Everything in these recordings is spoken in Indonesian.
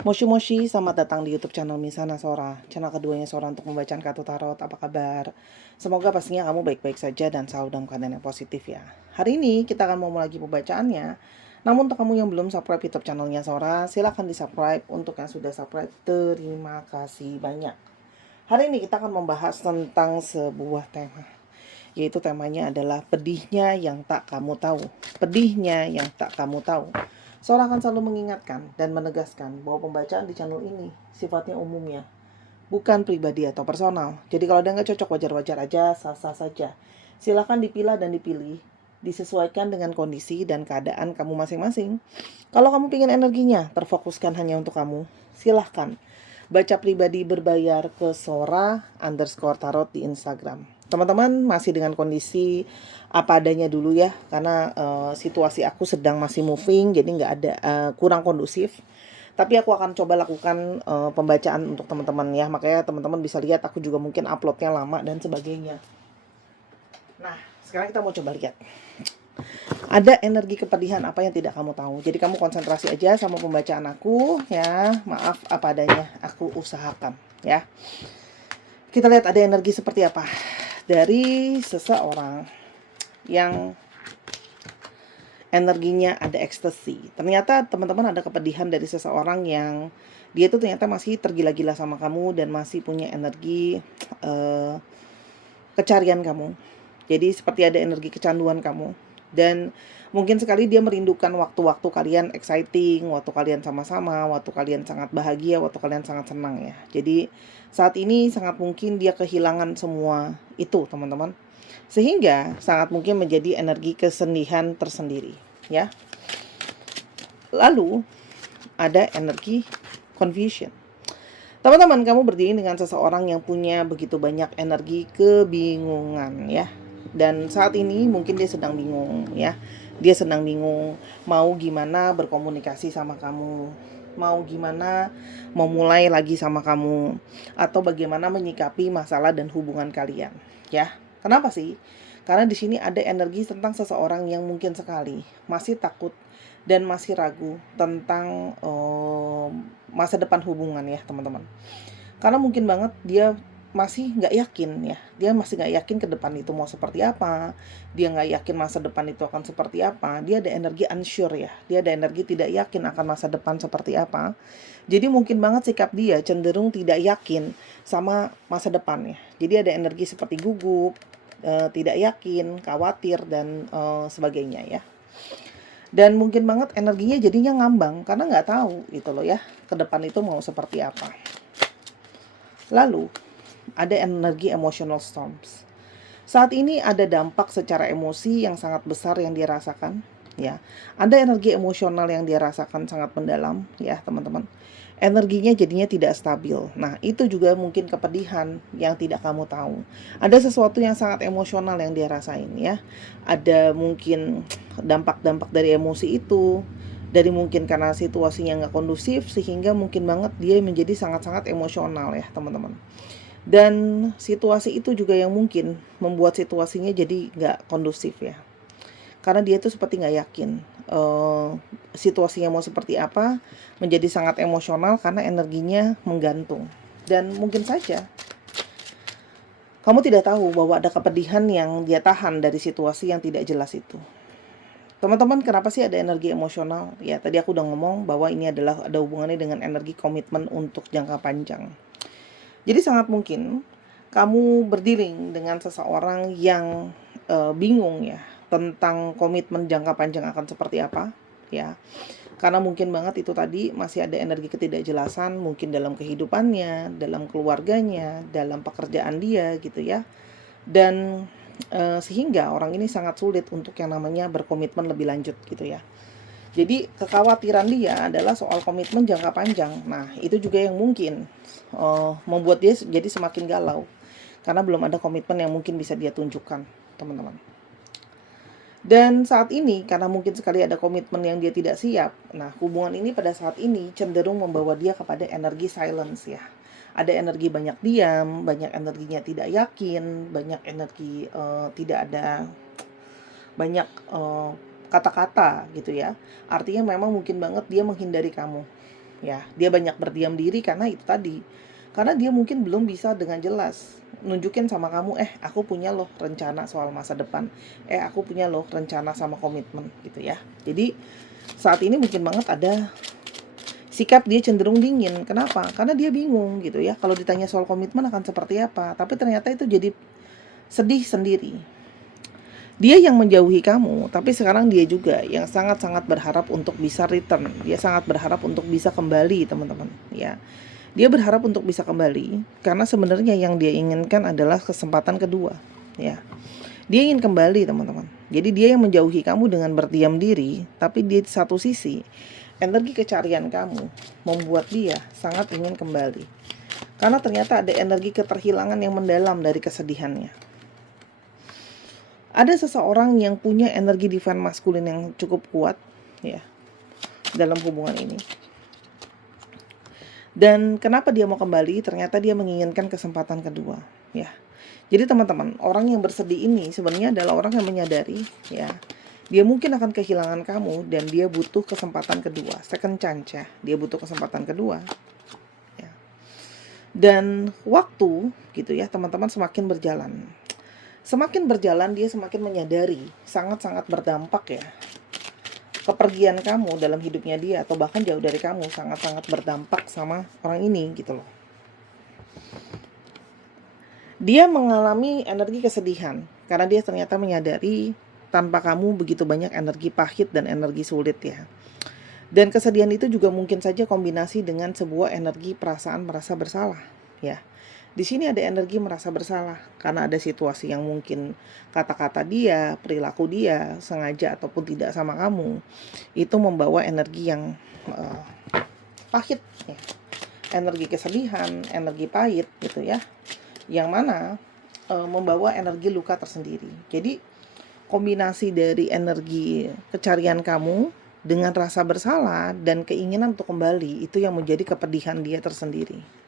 Moshi Moshi, selamat datang di YouTube channel Misana Sora, channel keduanya Sora untuk membacaan kartu tarot. Apa kabar? Semoga pastinya kamu baik-baik saja dan selalu dalam keadaan yang positif ya. Hari ini kita akan mau lagi pembacaannya. Namun untuk kamu yang belum subscribe YouTube channelnya Sora, silahkan di subscribe. Untuk yang sudah subscribe, terima kasih banyak. Hari ini kita akan membahas tentang sebuah tema, yaitu temanya adalah pedihnya yang tak kamu tahu. Pedihnya yang tak kamu tahu. Sora akan selalu mengingatkan dan menegaskan bahwa pembacaan di channel ini sifatnya umum ya, bukan pribadi atau personal. Jadi kalau ada nggak cocok, wajar-wajar aja, sah-sah saja. Silahkan dipilah dan dipilih, disesuaikan dengan kondisi dan keadaan kamu masing-masing. Kalau kamu ingin energinya terfokuskan hanya untuk kamu, silahkan baca pribadi berbayar ke Sora_tarot di Instagram. Teman-teman masih dengan kondisi apa adanya dulu ya, karena situasi aku sedang masih moving, jadi nggak ada kurang kondusif. Tapi aku akan coba lakukan pembacaan untuk teman-teman ya, makanya teman-teman bisa lihat aku juga mungkin uploadnya lama dan sebagainya. Nah, sekarang kita mau coba lihat. Ada energi kepedihan apa yang tidak kamu tahu. Jadi kamu konsentrasi aja sama pembacaan aku ya. Maaf apa adanya, aku usahakan ya. Kita lihat ada energi seperti apa dari seseorang yang energinya ada ekstasi. Ternyata teman-teman ada kepedihan dari seseorang yang dia itu ternyata masih tergila-gila sama kamu dan masih punya energi kecarian kamu. Jadi seperti ada energi kecanduan kamu. Dan mungkin sekali dia merindukan waktu-waktu kalian exciting, waktu kalian sama-sama, waktu kalian sangat bahagia, waktu kalian sangat senang ya. Jadi saat ini sangat mungkin dia kehilangan semua itu teman-teman. Sehingga sangat mungkin menjadi energi kesedihan tersendiri ya. Lalu ada energi confusion. Teman-teman, kamu berdiri dengan seseorang yang punya begitu banyak energi kebingungan ya. Dan saat ini mungkin dia sedang bingung ya. Dia sedang bingung mau gimana berkomunikasi sama kamu, mau gimana memulai lagi sama kamu, atau bagaimana menyikapi masalah dan hubungan kalian ya. Kenapa sih? Karena di sini ada energi tentang seseorang yang mungkin sekali masih takut dan masih ragu tentang masa depan hubungan ya teman-teman. Karena mungkin banget dia masih nggak yakin ya, dia masih nggak yakin ke depan itu mau seperti apa, dia nggak yakin masa depan itu akan seperti apa, dia ada energi unsure ya, dia ada energi tidak yakin akan masa depan seperti apa. Jadi mungkin banget sikap dia cenderung tidak yakin sama masa depan ya. Jadi ada energi seperti gugup, tidak yakin, khawatir dan sebagainya ya. Dan mungkin banget energinya jadinya ngambang karena nggak tahu gitu loh ya, ke depan itu mau seperti apa. Lalu ada energi emotional storms. Saat ini ada dampak secara emosi yang sangat besar yang dia rasakan ya. Ada energi emosional yang dia rasakan sangat mendalam ya teman-teman. Energinya jadinya tidak stabil. Nah, itu juga mungkin kepedihan yang tidak kamu tahu. Ada sesuatu yang sangat emosional yang dia rasain ya. Ada mungkin dampak-dampak dari emosi itu, dari mungkin karena situasinya nggak kondusif, sehingga mungkin banget dia menjadi sangat-sangat emosional ya teman-teman. Dan situasi itu juga yang mungkin membuat situasinya jadi nggak kondusif ya. Karena dia tuh seperti nggak yakin situasinya mau seperti apa, menjadi sangat emosional karena energinya menggantung. Dan mungkin saja kamu tidak tahu bahwa ada kepedihan yang dia tahan dari situasi yang tidak jelas itu. Teman-teman, kenapa sih ada energi emosional? Ya, tadi aku udah ngomong bahwa ini adalah ada hubungannya dengan energi komitmen untuk jangka panjang. Jadi sangat mungkin kamu berdealing dengan seseorang yang bingung ya tentang komitmen jangka panjang akan seperti apa ya. Karena mungkin banget itu tadi masih ada energi ketidakjelasan mungkin dalam kehidupannya, dalam keluarganya, dalam pekerjaan dia gitu ya. Dan sehingga orang ini sangat sulit untuk yang namanya berkomitmen lebih lanjut gitu ya. Jadi kekhawatiran dia adalah soal komitmen jangka panjang. Nah, itu juga yang mungkin membuat dia jadi semakin galau. Karena belum ada komitmen yang mungkin bisa dia tunjukkan, teman-teman. Dan saat ini, karena mungkin sekali ada komitmen yang dia tidak siap, nah hubungan ini pada saat ini cenderung membawa dia kepada energi silence ya. Ada energi banyak diam, banyak energinya tidak yakin, banyak energi tidak ada banyak kata-kata gitu ya. Artinya memang mungkin banget dia menghindari kamu. Ya, dia banyak berdiam diri karena itu tadi. Karena dia mungkin belum bisa dengan jelas nunjukin sama kamu, aku punya loh rencana soal masa depan. Aku punya loh rencana sama komitmen gitu ya. Jadi saat ini mungkin banget ada sikap dia cenderung dingin. Kenapa? Karena dia bingung gitu ya. Kalau ditanya soal komitmen akan seperti apa, tapi ternyata itu jadi sedih sendiri. Dia yang menjauhi kamu, tapi sekarang dia juga yang sangat-sangat berharap untuk bisa return. Dia sangat berharap untuk bisa kembali, teman-teman, ya. Dia berharap untuk bisa kembali karena sebenarnya yang dia inginkan adalah kesempatan kedua, ya. Dia ingin kembali, teman-teman. Jadi dia yang menjauhi kamu dengan berdiam diri, tapi di satu sisi energi kecarian kamu membuat dia sangat ingin kembali. Karena ternyata ada energi keterhilangan yang mendalam dari kesedihannya. Ada seseorang yang punya energi divine maskulin yang cukup kuat ya dalam hubungan ini. Dan kenapa dia mau kembali? Ternyata dia menginginkan kesempatan kedua, ya. Jadi teman-teman, orang yang bersedih ini sebenarnya adalah orang yang menyadari, ya, dia mungkin akan kehilangan kamu dan dia butuh kesempatan kedua, second chance ya. Dia butuh kesempatan kedua. Ya. Dan waktu gitu ya, teman-teman semakin berjalan. Semakin berjalan dia semakin menyadari, sangat-sangat berdampak ya. Kepergian kamu dalam hidupnya dia atau bahkan jauh dari kamu sangat-sangat berdampak sama orang ini gitu loh. Dia mengalami energi kesedihan karena dia ternyata menyadari tanpa kamu begitu banyak energi pahit dan energi sulit ya. Dan kesedihan itu juga mungkin saja kombinasi dengan sebuah energi perasaan merasa bersalah ya. Di sini ada energi merasa bersalah karena ada situasi yang mungkin kata-kata dia, perilaku dia sengaja ataupun tidak sama kamu itu membawa energi yang pahit ya. Energi kesedihan, energi pahit gitu ya. Yang mana membawa energi luka tersendiri. Jadi kombinasi dari energi kecarian kamu dengan rasa bersalah dan keinginan untuk kembali itu yang menjadi kepedihan dia tersendiri.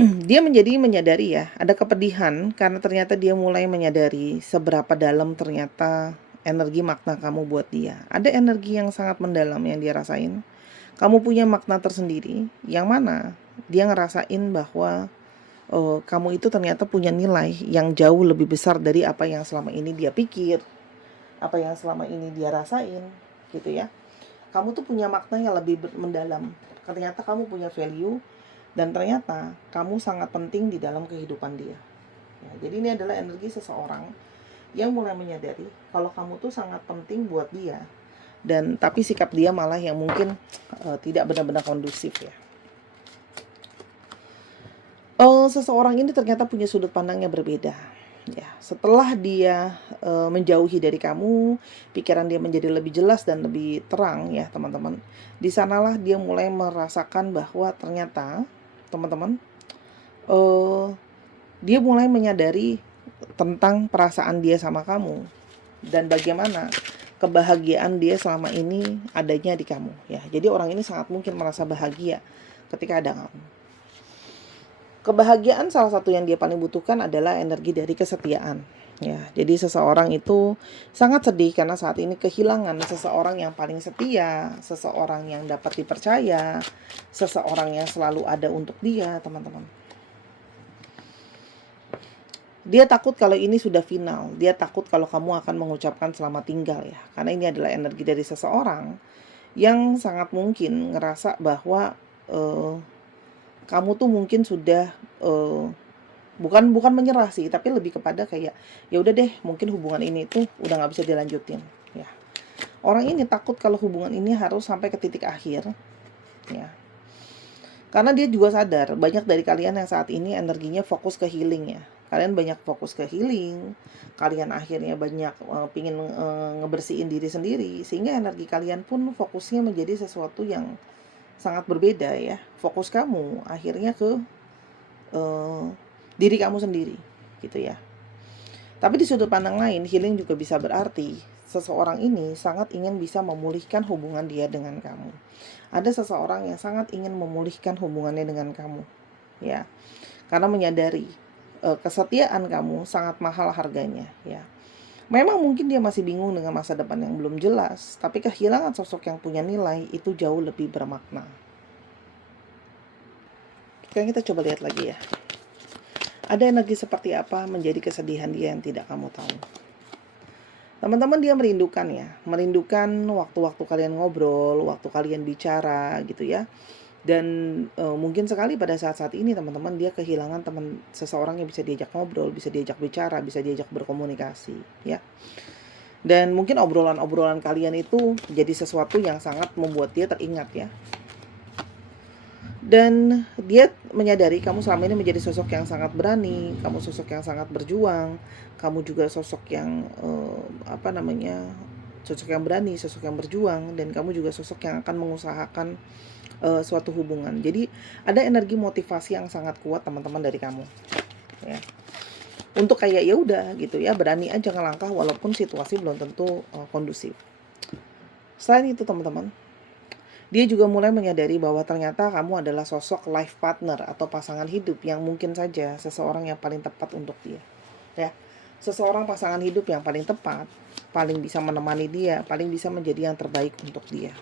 Dia menjadi menyadari ya, ada kepedihan karena ternyata dia mulai menyadari seberapa dalam ternyata energi makna kamu buat dia. Ada energi yang sangat mendalam yang dia rasain. Kamu punya makna tersendiri yang mana dia ngerasain bahwa kamu itu ternyata punya nilai yang jauh lebih besar dari apa yang selama ini dia pikir, apa yang selama ini dia rasain gitu ya. Kamu tuh punya makna yang lebih mendalam. Ternyata kamu punya value dan ternyata kamu sangat penting di dalam kehidupan dia ya, jadi ini adalah energi seseorang yang mulai menyadari kalau kamu tuh sangat penting buat dia, dan tapi sikap dia malah yang mungkin tidak benar-benar kondusif ya. Seseorang ini ternyata punya sudut pandang yang berbeda ya. Setelah dia menjauhi dari kamu, pikiran dia menjadi lebih jelas dan lebih terang ya teman-teman. Di sanalah dia mulai merasakan bahwa ternyata teman-teman dia mulai menyadari tentang perasaan dia sama kamu dan bagaimana kebahagiaan dia selama ini adanya di kamu ya. Jadi orang ini sangat mungkin merasa bahagia ketika ada kamu. Kebahagiaan salah satu yang dia paling butuhkan adalah energi dari kesetiaan ya. Jadi seseorang itu sangat sedih karena saat ini kehilangan seseorang yang paling setia, seseorang yang dapat dipercaya, seseorang yang selalu ada untuk dia, teman-teman. Dia takut kalau ini sudah final. Dia takut kalau kamu akan mengucapkan selamat tinggal ya. Karena ini adalah energi dari seseorang yang sangat mungkin ngerasa bahwa kamu tuh mungkin sudah bukan menyerah sih, tapi lebih kepada kayak ya udah deh, mungkin hubungan ini tuh udah nggak bisa dilanjutin ya. Orang ini takut kalau hubungan ini harus sampai ke titik akhir ya. Karena dia juga sadar banyak dari kalian yang saat ini energinya fokus ke healing ya. Kalian banyak fokus ke healing, kalian akhirnya banyak pingin ngebersihin diri sendiri, sehingga energi kalian pun fokusnya menjadi sesuatu yang sangat berbeda ya. Fokus kamu akhirnya ke diri kamu sendiri gitu ya. Tapi di sudut pandang lain, healing juga bisa berarti seseorang ini sangat ingin bisa memulihkan hubungan dia dengan kamu. Ada seseorang yang sangat ingin memulihkan hubungannya dengan kamu ya, karena menyadari kesetiaan kamu sangat mahal harganya ya. Memang mungkin dia masih bingung dengan masa depan yang belum jelas, tapi kehilangan sosok yang punya nilai itu jauh lebih bermakna. Sekarang kita coba lihat lagi ya. Ada energi seperti apa menjadi kesedihan dia yang tidak kamu tahu. Teman-teman, dia merindukan ya, merindukan waktu-waktu kalian ngobrol, waktu kalian bicara gitu ya. Dan mungkin sekali pada saat-saat ini teman-teman dia kehilangan teman, seseorang yang bisa diajak ngobrol, bisa diajak bicara, bisa diajak berkomunikasi ya. Dan mungkin obrolan-obrolan kalian itu jadi sesuatu yang sangat membuat dia teringat ya. Dan dia menyadari kamu selama ini menjadi sosok yang sangat berani, kamu sosok yang sangat berjuang, kamu juga sosok yang sosok yang berani, sosok yang berjuang, dan kamu juga sosok yang akan mengusahakan suatu hubungan. Jadi ada energi motivasi yang sangat kuat teman-teman dari kamu ya, untuk kayak ya udah gitu ya, berani aja ngelangkah walaupun situasi belum tentu kondusif. Selain itu teman-teman, dia juga mulai menyadari bahwa ternyata kamu adalah sosok life partner atau pasangan hidup yang mungkin saja seseorang yang paling tepat untuk dia ya. Seseorang pasangan hidup yang paling tepat, paling bisa menemani dia, paling bisa menjadi yang terbaik untuk dia.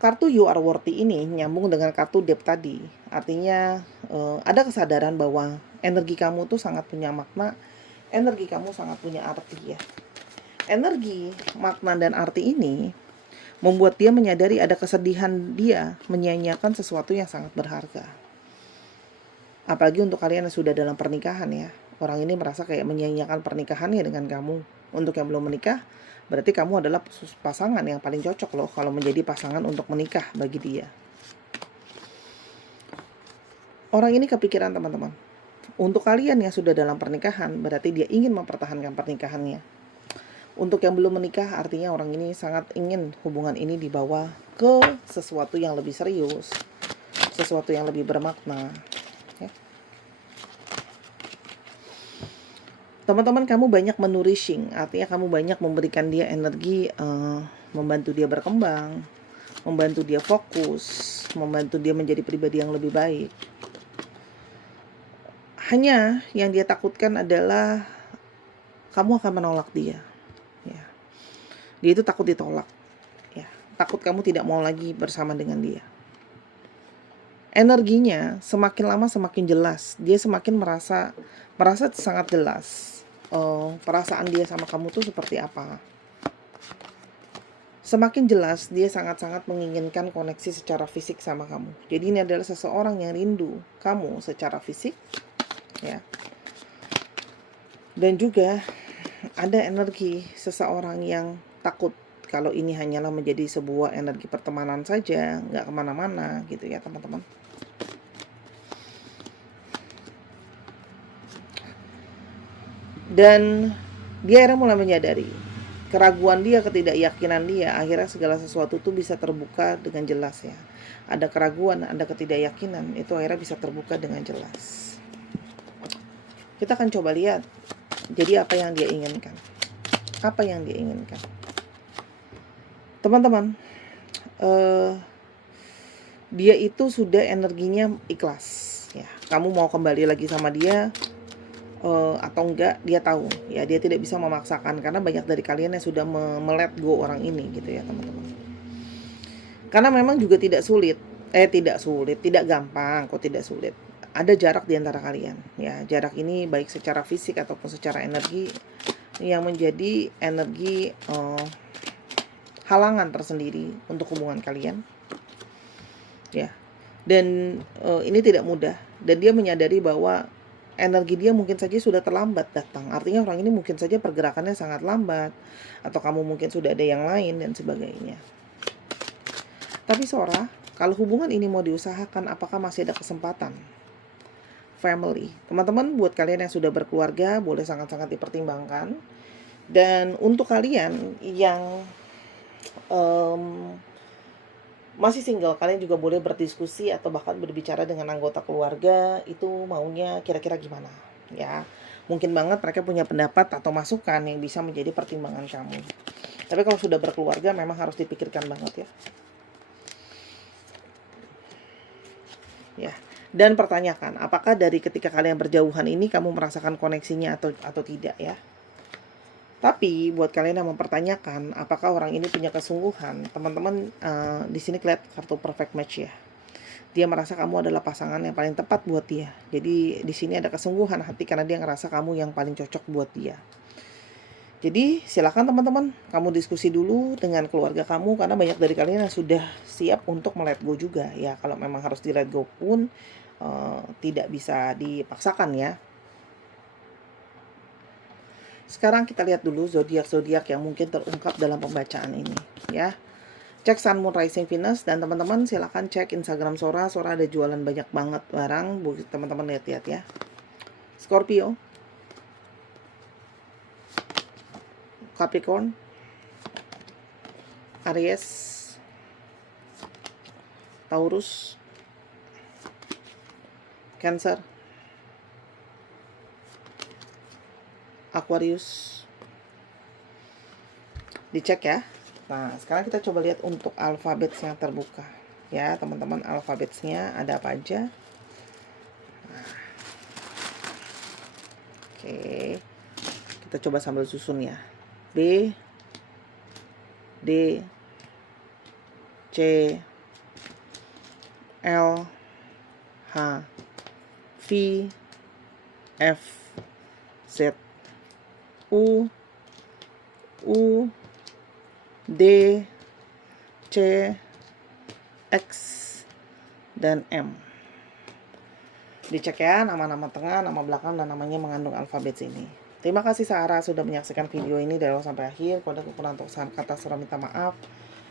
Kartu You Are Worthy ini nyambung dengan kartu Depth tadi. Artinya ada kesadaran bahwa energi kamu tuh sangat punya makna, energi kamu sangat punya arti ya. Energi, makna, dan arti ini membuat dia menyadari ada kesedihan dia menyia-nyiakan sesuatu yang sangat berharga. Apalagi untuk kalian yang sudah dalam pernikahan ya. Orang ini merasa kayak menyia-nyiakan pernikahannya dengan kamu. Untuk yang belum menikah, berarti kamu adalah pasangan yang paling cocok loh kalau menjadi pasangan untuk menikah bagi dia. Orang ini kepikiran teman-teman. Untuk kalian yang sudah dalam pernikahan, berarti dia ingin mempertahankan pernikahannya. Untuk yang belum menikah, artinya orang ini sangat ingin hubungan ini dibawa ke sesuatu yang lebih serius, sesuatu yang lebih bermakna. Teman-teman, kamu banyak menurishing, artinya kamu banyak memberikan dia energi, membantu dia berkembang, membantu dia fokus, membantu dia menjadi pribadi yang lebih baik. Hanya yang dia takutkan adalah kamu akan menolak dia ya. Dia itu takut ditolak ya, takut kamu tidak mau lagi bersama dengan dia. Energinya semakin lama semakin jelas, dia semakin merasa sangat jelas perasaan dia sama kamu tuh seperti apa. Semakin jelas dia sangat-sangat menginginkan koneksi secara fisik sama kamu. Jadi ini adalah seseorang yang rindu kamu secara fisik ya. Dan juga ada energi seseorang yang takut kalau ini hanyalah menjadi sebuah energi pertemanan saja, nggak kemana-mana gitu ya teman-teman. Dan dia akhirnya mulai menyadari keraguan dia, ketidakyakinan dia, akhirnya segala sesuatu itu bisa terbuka dengan jelas ya. Ada keraguan, ada ketidakyakinan, itu akhirnya bisa terbuka dengan jelas. Kita akan coba lihat, jadi apa yang dia inginkan. Apa yang dia inginkan. Teman-teman, dia itu sudah energinya ikhlas ya. Kamu mau kembali lagi sama dia atau enggak, dia tahu ya, dia tidak bisa memaksakan karena banyak dari kalian yang sudah melet go orang ini gitu ya teman-teman. Karena memang juga tidak gampang, kok tidak sulit. Ada jarak di antara kalian ya. Jarak ini baik secara fisik ataupun secara energi yang menjadi energi halangan tersendiri untuk hubungan kalian ya. Dan ini tidak mudah, dan dia menyadari bahwa energi dia mungkin saja sudah terlambat datang. Artinya orang ini mungkin saja pergerakannya sangat lambat, atau kamu mungkin sudah ada yang lain dan sebagainya. Tapi Sora, kalau hubungan ini mau diusahakan, apakah masih ada kesempatan? Family, teman-teman, buat kalian yang sudah berkeluarga boleh sangat-sangat dipertimbangkan. Dan untuk kalian yang masih single, kalian juga boleh berdiskusi atau bahkan berbicara dengan anggota keluarga itu maunya kira-kira gimana ya. Mungkin banget mereka punya pendapat atau masukan yang bisa menjadi pertimbangan kamu. Tapi kalau sudah berkeluarga memang harus dipikirkan banget ya. Dan pertanyakan, apakah dari ketika kalian berjauhan ini kamu merasakan koneksinya atau tidak ya. Tapi buat kalian yang mempertanyakan apakah orang ini punya kesungguhan, teman-teman di sini lihat kartu perfect match ya. Dia merasa kamu adalah pasangan yang paling tepat buat dia. Jadi di sini ada kesungguhan hati karena dia ngerasa kamu yang paling cocok buat dia. Jadi silakan teman-teman, kamu diskusi dulu dengan keluarga kamu karena banyak dari kalian yang sudah siap untuk let go juga ya. Kalau memang harus di let go pun tidak bisa dipaksakan ya. Sekarang kita lihat dulu zodiak-zodiak yang mungkin terungkap dalam pembacaan ini ya. Cek Sun, Moon, Rising, Venus, dan teman-teman silakan cek Instagram Sora. Sora ada jualan banyak banget barang, teman-teman lihat-lihat ya. Scorpio, Capricorn, Aries, Taurus, Cancer, Aquarius. Dicek ya. Nah, sekarang kita coba lihat untuk alfabet yang terbuka. Ya, teman-teman, alfabetnya ada apa aja? Nah. Oke. Kita coba sambil susun ya. B, D, C, L, H, V, F, Z, U, D, C, X, dan M. Dicek ya, nama-nama tengah, nama belakang, dan namanya mengandung alfabet ini. Terima kasih Sarah sudah menyaksikan video ini dari awal sampai akhir. Kalau ada kekurangan atau kesalahan kata, Sarah minta maaf.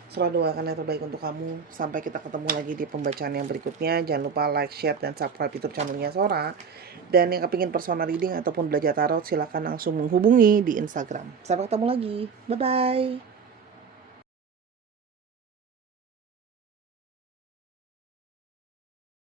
Sarah doakan yang terbaik untuk kamu. Sampai kita ketemu lagi di pembacaan yang berikutnya. Jangan lupa like, share, dan subscribe YouTube channelnya Sora. Dan yang kepingin personal reading ataupun belajar tarot, silahkan langsung menghubungi di Instagram. Sampai ketemu lagi. Bye-bye.